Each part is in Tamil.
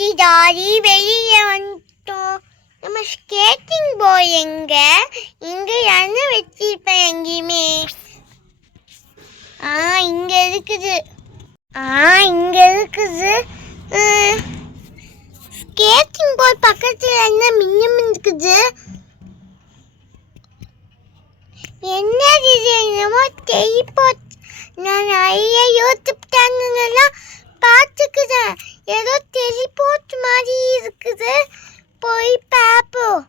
டாடி டாடி வெளியே வந்துட்டோம். நம்ம ஸ்கேட்டிங் போய் இங்கே என்ன வச்சிருப்பேன் எங்கேயுமே. இங்கே இருக்குது. இங்கே இருக்குது. ஸ்கேட்டிங் போய் பக்கத்தில் என்ன மின்னும் இருக்குது. என்னது இது? என்னமோ டெலிபோர்ட். நான் நிறைய யூடியூப் சேனல்லாம் பார்த்துக்குறேன். ஏதோ டெலிபோர்ட் மாதிரி இருக்குது. போய் பார்ப்போம்.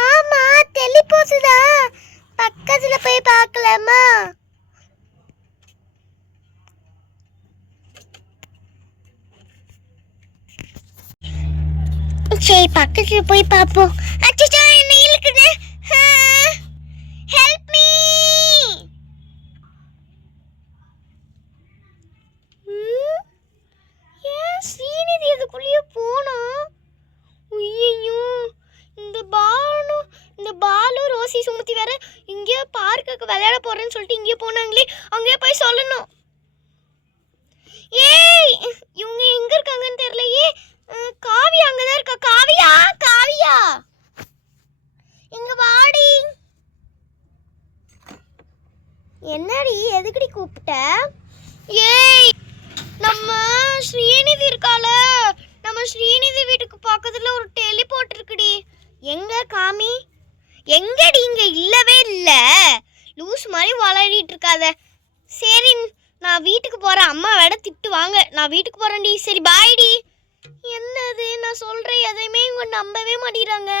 ஆமாம், டெலிபோர்ட் தான். பக்கத்தில் போய் பார்க்கலாமா? சரி, பக்கத்தில் போய் பார்ப்போம். அச்சோ, என்ன இழுக்குது. Help me. ஏன் ஸ்ரீநிதி அதுக்குள்ளேயே போனா? ஐயோ, இந்த பாலும் ரோசி சுமத்தி வேற இங்கேயோ பார்க்குக்கு விளையாட போறேன்னு சொல்லிட்டு இங்கேயே போனாங்களே. அங்கேயே போய் சொல்லணும். ஏய், இவங்க எங்க இருக்காங்கன்னு தெரியலையே. காவியா அங்கதான் இருக்கா. காவியா இங்க வாடி. என்னடி, எதுக்குடி கூப்பிட்ட? ஏய், நம்ம ஸ்ரீநிதி இருக்கால, நம்ம ஸ்ரீநிதி வீட்டுக்கு பக்கத்துல ஒரு டெலிபோர்ட் இருக்குடி. எங்க காமி? எங்கடி? இங்க இல்லவே இல்ல. லூஸ் மாதிரி வளரிட்டு இருக்காத. சரி, நான் வீட்டுக்கு போறேன். அம்மா வேட திட்டுவாங்க. நான் வீட்டுக்கு போறேன்டி. சரி, பாய்டி. என்னது, நான் சொல்றேன் எதையுமே இவங்க நம்பவே மாட்டேங்கிறாங்க.